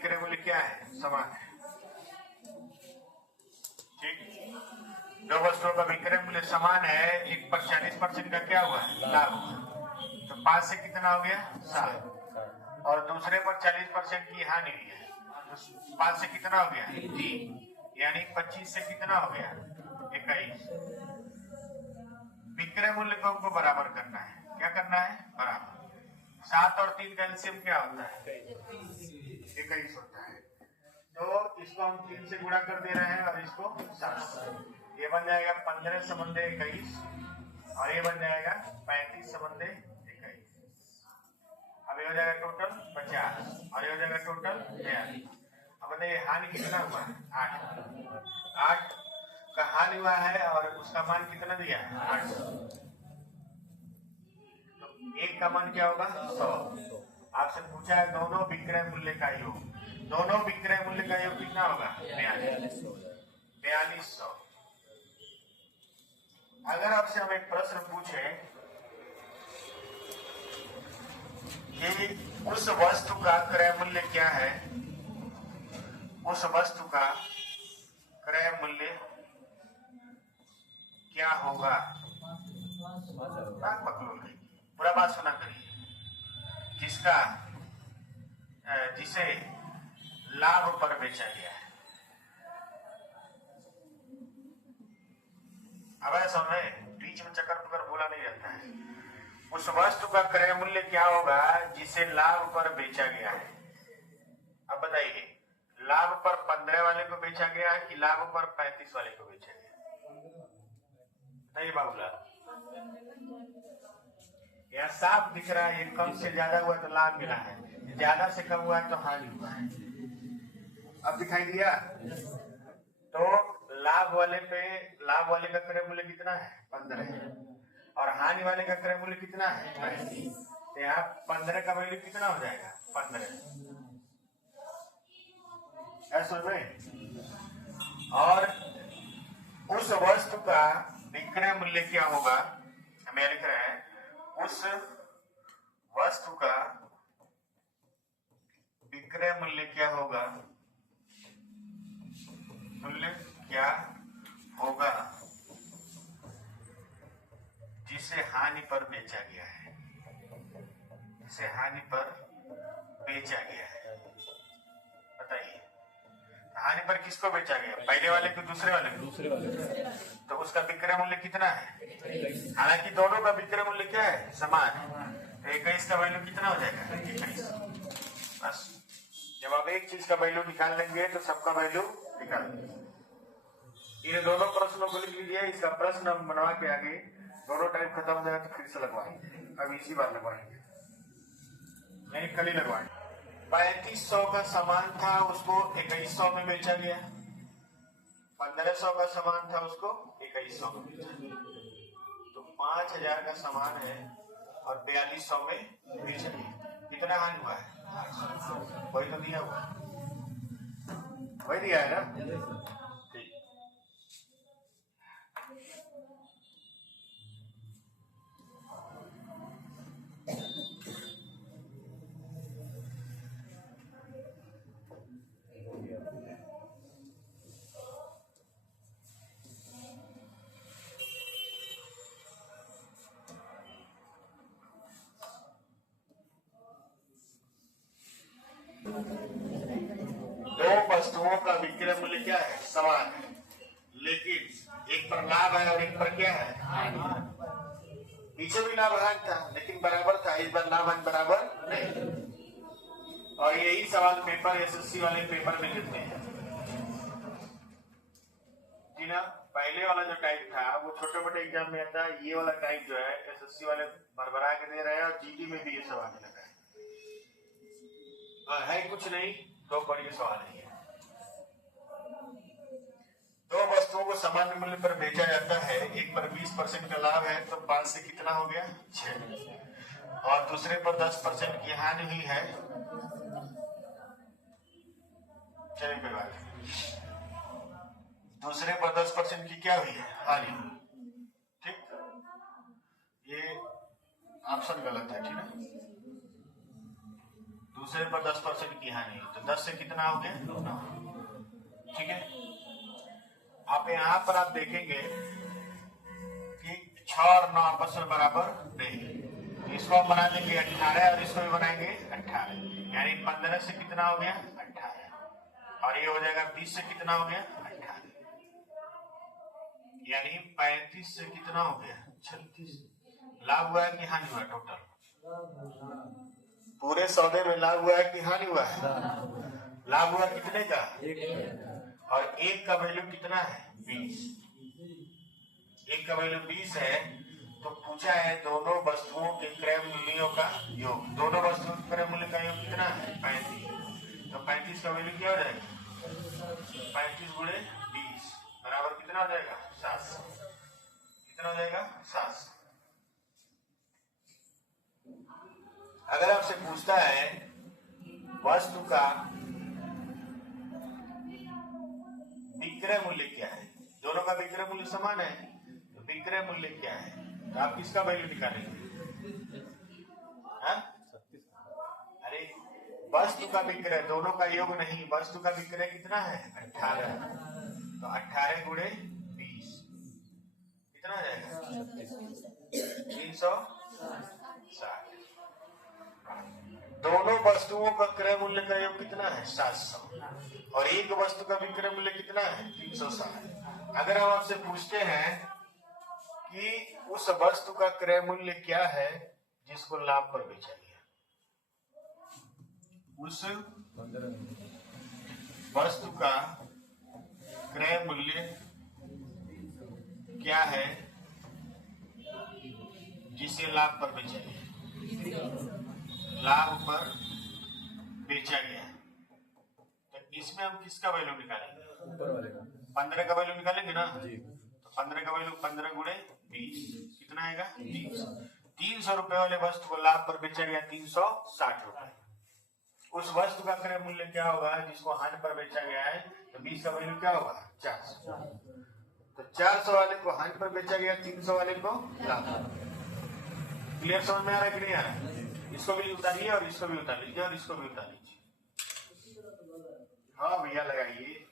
विक्रय मूल्य क्या है? समान है। ठीक, दो वस्तुओं का विक्रय मूल्य समान है, एक पर 40% का क्या हुआ है? लाभ हुआ। तो 5 से कितना हो गया? 7। और दूसरे पर 40% की हानि हुई है, तो 5 से कितना हो गया? 3। यानी 25 से कितना हो गया? 21। विक्रय मूल्य को हमको बराबर करना है। क्या करना है? बराबर। 7 और 3 का एलसीएम क्या होता है? 21 होता है। तो इसको हम 3 से गुणा कर दे रहे हैं और इसको 7 से। ये बन जाएगा 15 संबंधे 21 और ये बन जाएगा 35 संबंधे 21। अब ये हो जाएगा टोटल 50 और ये हो जाएगा टोटल 42। अब बताइए हानि कितना हुआ है? 8 का हानि हुआ है और उसका मान कितना दिया है? 8। तो एक का मान क्या होगा? 100। आपसे पूछा है दोनों विक्रय मूल्य का योग। दोनों विक्रय मूल्य का योग कितना होगा? 4200। अगर आपसे हम एक प्रश्न पूछे कि उस वस्तु का क्रय मूल्य क्या है, उस वस्तु का क्रय मूल्य क्या होगा? पकड़ो, पूरा बात सुना करिए। जिसे लाभ पर बेचा गया है। अब ऐसा में बीच में चक्कर पकड़ बोला नहीं रहता है। उस वस्तु का क्रय मूल्य क्या होगा जिसे लाभ पर बेचा गया है? अब बताइए, लाभ पर 15 वाले को बेचा गया है कि लाभ पर 35 वाले को बेचा गया? बताइए बाबूलाल। यह साफ दिख रहा है, कम से ज्यादा हुआ तो लाभ मिला है, ज्यादा से कम हुआ तो हानि हुआ है। अब दिखाई दिया? तो लाभ वाले का क्रय मूल्य कितना है? 15 और हानि वाले का क्रय मूल्य कितना है? 35। तो यहाँ 15 का वैल्यू कितना हो जाएगा? 15। ऐसा में और उस वस्तु का विक्रय मूल्य क्या होगा? हमें लिख रहे हैं उस वस्तु का विक्रय मूल्य क्या होगा? मूल्य क्या होगा जिसे हानि पर बेचा गया है? जिसे हानि पर बेचा गया है, बताइए। हानि पर किसको बेचा गया? पहले वाले को, दूसरे वाले को? दूसरे वाले। तो उसका विक्रय मूल्य कितना है? हालांकि दोनों का विक्रय मूल्य क्या है? समान है। तो 21 का वैल्यू कितना हो जाएगा? 21। बस जब आप एक चीज का वैल्यू निकाल लेंगे तो सबका वैल्यू निकाल लेंगे। इन दोनों प्रश्नों को लिख लीजिए। इसका प्रश्न हम बनवा के आगे दोनों टाइम खत्म हो जाएगा तो फिर से लगवाएंगे। अब इसी बार लगवाएंगे, नहीं कल ही लगवाएंगे। 3500 का सामान था, उसको 2100 में बेचा गया। 1500 का सामान था, उसको 2100 में बेचा गया। तो 5000 का सामान है और 4200 में बेचा गया। कितना हानि हुआ है? वही तो दिया हुआ है, वही दिया है ना? ठीक। दो वस्तुओं का विक्रय मूल्य क्या है? समान है, लेकिन एक पर लाभ है और एक पर क्या है? पीछे भी लाभ हानि था लेकिन बराबर था, इस बार लाभ हानि बराबर नहीं। और यही सवाल पेपर एसएससी वाले पेपर में लिखते हैं जी ना। पहले वाला जो टाइप था वो छोटे मोटे एग्जाम में आता है, ये वाला टाइप जो है एसएससी वाले भरभरा के दे रहे हैं और जीडी में भी ये सवाल लगा है कुछ नहीं तो बड़ी सवाल नहीं है। दो वस्तुओं को सामान्य मूल्य पर बेचा जाता है, एक पर 20% का लाभ है तो 5 से कितना हो गया? 6। और दूसरे पर 10% की हानि हुई है। चलिए कोई बात नहीं, दूसरे पर 10% की क्या हुई है? हानि। ठीक, ये ऑप्शन गलत है, ठीक है। दूसरे पर 10% की हानि, तो 10 से कितना हो गया 9। ठीक है, आप यहाँ पर आप देखेंगे कि 6 और 9 आपस में बराबर नहीं, इसको हम बना देंगे 18 और इसको भी बनाएंगे 18, यानी 15 से कितना हो गया 18, और ये हो जाएगा 20 से कितना हो गया 18, यानी 35 से कितना हो गया 36। लाभ हुआ है कि हानि हुआ? टोटल पूरे सौदे में लाभ हुआ है कि हानि हुआ है? लाभ हुआ कितने का? और एक का वैल्यू कितना है 20, एक का वैल्यू 20 है। तो पूछा है दोनों वस्तुओं के क्रय मूल्यों का योग, दोनों वस्तुओं के क्रय मूल्य का योग कितना है 35, तो 35 का वैल्यू क्या हो जाएगा 35 गुणे 20 बराबर कितना हो जाएगा 700, कितना हो जाएगा 700। अगर आपसे पूछता है वस्तु का विक्रय मूल्य क्या है, दोनों का विक्रय मूल्य समान है, तो विक्रय मूल्य क्या है, तो आप किसका वैल्यू निकालेंगे? अरे वस्तु का विक्रय, दोनों का योग नहीं, वस्तु का विक्रय कितना है 18, तो 18 गुणे 20 कितना आ जाएगा 360। दोनों वस्तुओं का क्रय मूल्य का योग कितना है 700, और एक वस्तु का विक्रय मूल्य कितना है 360। अगर हम आपसे पूछते हैं कि उस वस्तु का क्रय मूल्य क्या है जिसको लाभ पर बेचा गया, उस वस्तु का क्रय मूल्य क्या है जिसे लाभ पर बेचा गया, लाभ पर बेचा गया, तो इसमें हम किसका वैल्यू निकालेंगे? ऊपर वाले का 15 का वैल्यू निकालेंगे ना जी। तो 15 का वैल्यू 15 गुणे 20 कितना आएगा 300 रुपए वाले वस्तु को लाभ पर बेचा गया 360 रुपए। उस वस्तु का क्रय मूल्य क्या होगा जिसको हानि पर बेचा गया है, तो 20 का वैल्यू क्या होगा 400, तो 400 वाले को हानि पर बेचा गया, 300 वाले को लाभ। क्लियर समझ में आ रहा है कि नहीं आ रहा है? इसको भी उतारिए और इसको भी उतार लीजिए और इसको भी उतार लीजिए। हाँ भैया लगाइए।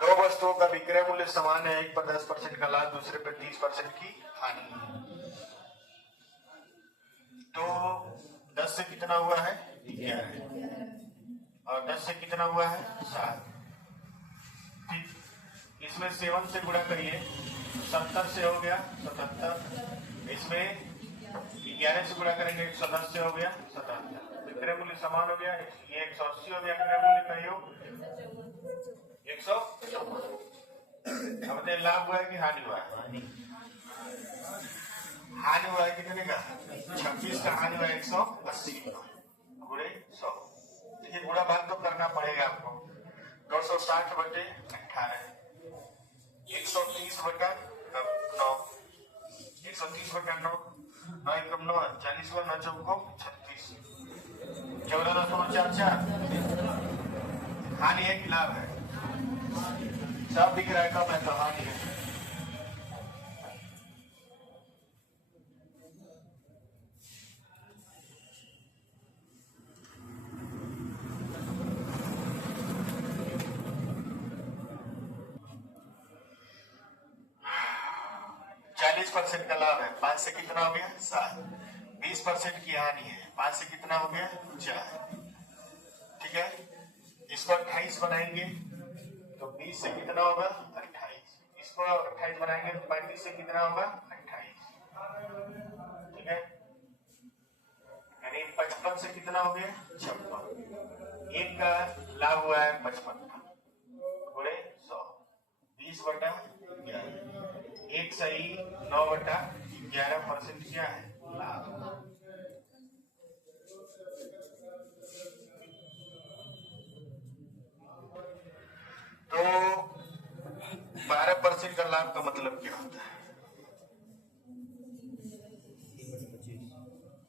दो वस्तुओं का विक्रय मूल्य समान है, एक पर 10% का लाभ, दूसरे पर 30% की हानि। तो 10 से कितना हुआ है 11, और 10 से कितना हुआ है 7। ठीक, इसमें 7 से गुणा करिए, 70 से हो गया 77, इसमें 11 से गुणा करेंगे 110 से हो गया 77, विक्रय मूल्य समान हो गया, ये 180 हो गया क्रय मूल्य का योग 154। अब लाभ हुआ है कि हानि हुआ है? हानि हुआ है कितने का 26 का हानि हुआ है 180 गुणे 100। देखिए गुणा भाग तो करना पड़ेगा आपको, 260 बटे 18 130 बटा 9, 130 बटा 9, 9 एकम 9, 40 9 चौको 36, 14,44। हानि है कि लाभ है? सब दिख रहा है, कम है तो हानि है। % का लाभ है, 5 से कितना हो गया 7, 20% की हानि है, 5 से कितना हो गया 4। ठीक है, इसको 28 बनाएंगे तो 20 से कितना होगा 28, इसको 28 बनाएंगे तो 35 से कितना होगा 28। ठीक है, यानी 55 से कितना हो गया 56, एक का लाभ हुआ है 55 गुणे 100, 20 बटा 11, एक सही 9 बटा 11% क्या है लाभ। तो 12% का लाभ का मतलब क्या होता है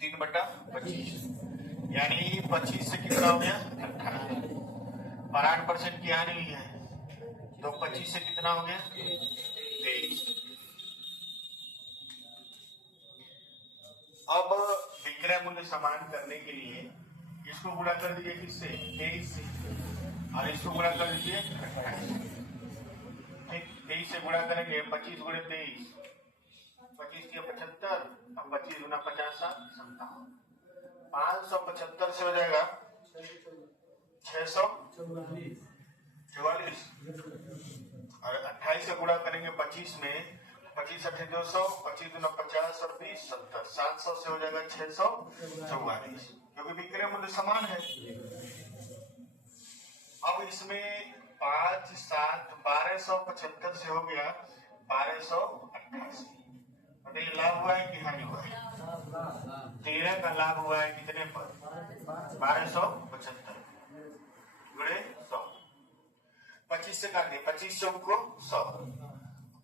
3/25, यानी 25 से कितना हो गया 18 और 8% की हानि हुई है, तो 25 से कितना हो गया? 23। अब विक्रय मूल्य समान करने के लिए इसको गुणा कर दीजिए किससे? 23 से, और इसको गुणा कर दीजिए 28। ठीक, 23 से गुणा करेंगे, 25 गुणे 23, 25 के 75, अब 25 गुना 50 57, 575 से हो जाएगा 644, और 28 से गुणा करेंगे 25 में, 25 अठे 200, 25 गुना 50 और 20 70, 700 से हो जाएगा 644, क्योंकि विक्रय मूल्य समान है। अब इसमें 5 7 1275 से हो गया 1288। बताइए लाभ हुआ है कि हानि हुआ है? 13 का लाभ हुआ है कितने पर? 1275 गुणे 100। 25 से काट दिए, 25 चौक को 100,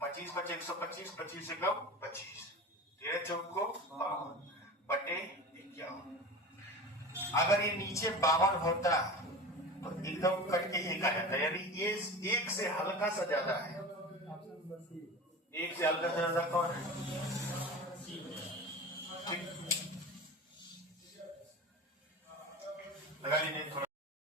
25 बचे 125, 25 से कम 25, 13 चौक को 52 बटे 51। अगर ये नीचे 52 होता तो एकदम कट के एक आ जाता, यानी ये एक से हल्का सा ज्यादा है। एक से हल्का सा ज्यादा कौन है? ठीक,